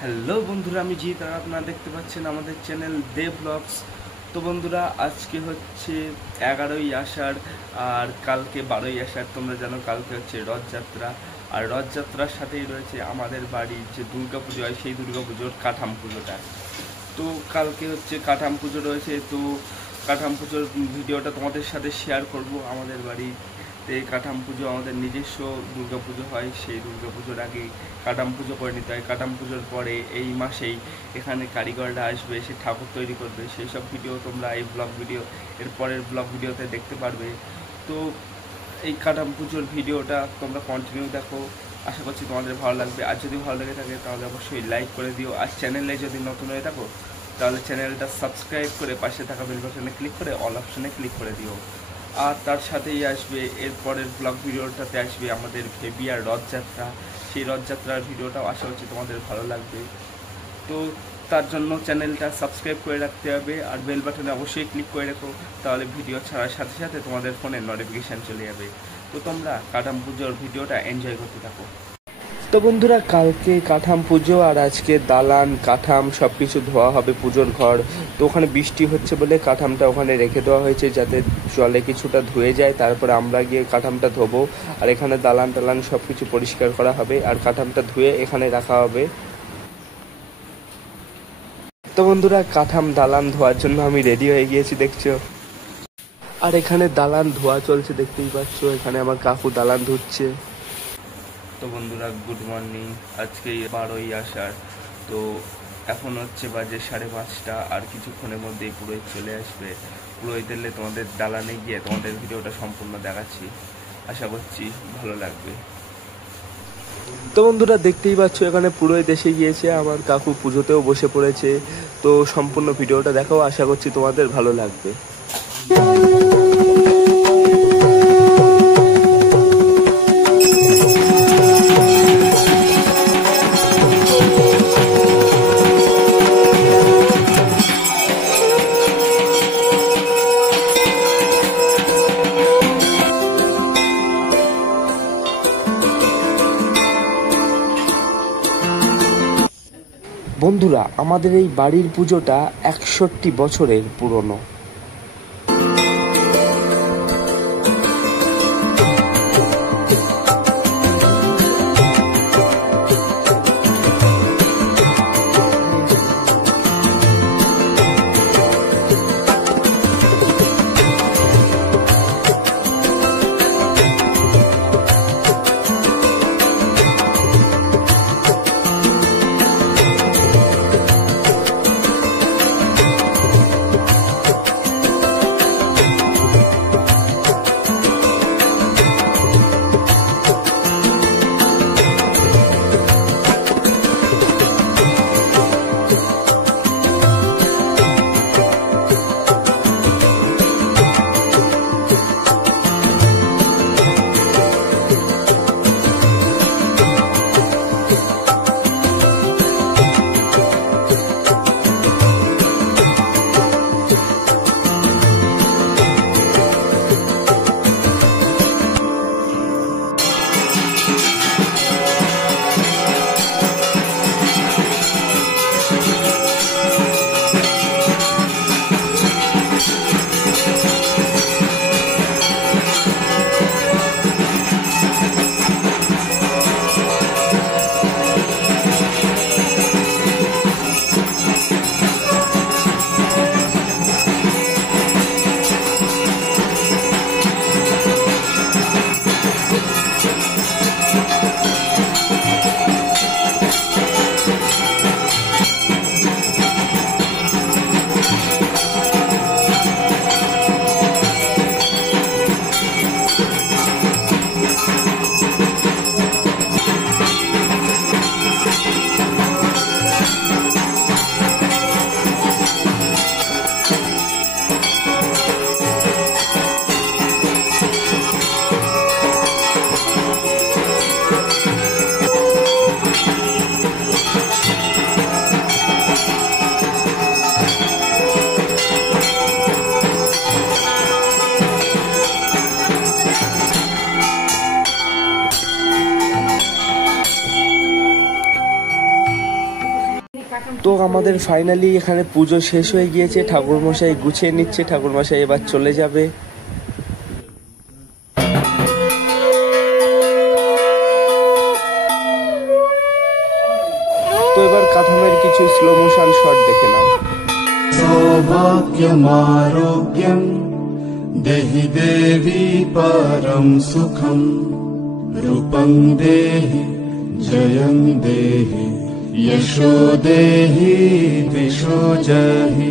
Hello বন্ধুরা, আমি জিৎ আর আপনারা দেখতে পাচ্ছেন আমাদের চ্যানেল দে ব্লগস। তো বন্ধুরা, আজকে হচ্ছে 11ই আষাঢ় আর কালকে 12ই আষাঢ়। তোমরা জানো কালকে হচ্ছে রথযাত্রা, আর রথযাত্রার সাথেই রয়েছে আমাদের বাড়ির যে দুর্গাপুজো হয় সেই দুর্গাপুজোর কাঠাম পুজোটা। তো কালকে হচ্ছে কাঠাম পুজো রয়েছে, তো কাঠাম পুজোর ভিডিওটা তোমাদের সাথে শেয়ার করব। আমাদের বাড়িতে কাঠাম পুজো আমাদের নিজস্ব দুর্গা পুজো হয়, সেই দুর্গা পুজোর আগে কাঠাম পুজো করে নিতে হয়। কাঠাম পুজোর পরে এই মাসেই এখানে কারিগররা আসবে, এসে ঠাকুর তৈরি করবে। সেই সব ভিডিও তোমরা এই ব্লগ ভিডিও এর পরের ব্লগ ভিডিওতে দেখতে পারবে। তো এই কাঠাম পুজোর ভিডিওটা তোমরা কন্টিনিউ দেখো, আশা করছি তোমাদের ভালো লাগবে। আর যদি ভালো লেগে থাকে তাহলে অবশ্যই লাইক করে দিও। আর চ্যানেলে যদি নতুন হয়ে থাকো তাহলে চ্যানেলটা সাবস্ক্রাইব করে পাশে থাকা বেল বাটনে ক্লিক করে অল অপশনে ক্লিক করে দিও। আর তার সাথেই আসবে এরপরের ব্লগ ভিডিওটাতে আসবে আমাদের ভেবিয়ার রথযাত্রা। সেই রথযাত্রার ভিডিওটাও আশা করছি তোমাদের ভালো লাগবে। তো তার জন্য চ্যানেলটা সাবস্ক্রাইব করে রাখতে হবে আর বেল বাটনে অবশ্যই ক্লিক করে রাখো, তাহলে ভিডিও ছাড়ার সাথে সাথে তোমাদের ফোনে নোটিফিকেশান চলে যাবে। তো তোমরা কাঠাম পুজোর ভিডিওটা এনজয় করতে থাকো। তো বন্ধুরা, কালকে কাঠাম পুজো আর আজকে দালান কাঠাম সব কিছু ধোয়া হবে পুজোর ঘর। তো ওখানে বৃষ্টি হচ্ছে বলে কাঠামটা ওখানে রেখে দেওয়া হয়েছে যাতে জলে কিছুটা ধুয়ে যায়, তারপরে আমরা গিয়ে কাঠামটা ধোবো। আর এখানে দালান টালান সব কিছু পরিষ্কার করা হবে আর কাঠামটা ধুয়ে এখানে রাখা হবে। তো বন্ধুরা, কাঠাম দালান ধোয়ার জন্য আমি রেডি হয়ে গিয়েছি দেখছো। আর এখানে দালান ধোয়া চলছে দেখতেই পাচ্ছ, এখানে আমার কাকু দালান ধুচ্ছে। তো বন্ধুরা, গুড মর্নিং। আজকে 12ই আষাঢ়। তো এখন হচ্ছে বাজে 5:30, আর কিছুক্ষণের মধ্যেই পুরোহিত চলে আসবে। পুরোহিত এলে তোমাদের দালানে গিয়ে তোমাদের ভিডিওটা সম্পূর্ণ দেখাচ্ছি, আশা করছি ভালো লাগবে। তো বন্ধুরা, দেখতেই পাচ্ছ এখানে পুরোহিত এসে গিয়েছে, আমার কাকু পুজোতেও বসে পড়েছে। তো সম্পূর্ণ ভিডিওটা দেখো, আশা করছি তোমাদের ভালো লাগবে। বন্ধুরা, আমাদের এই বাড়ির পুজোটা 61 বছরের পুরনো। তো আমাদের ফাইনালি এখানে পুজো শেষ হয়ে গিয়েছে, ঠাকুরমশাই গুছিয়ে নিচ্ছে, ঠাকুরমশাই এবার চলে যাবে। তো এবার কাঁথামের কিছু স্লো মোশন শট দেখে নাও। সৌভাগ্যমারোগ্যম দেহি দেবী পরম সুখম রূপং দেহি জয়ং দেহি यशो देहि दिशो जहि।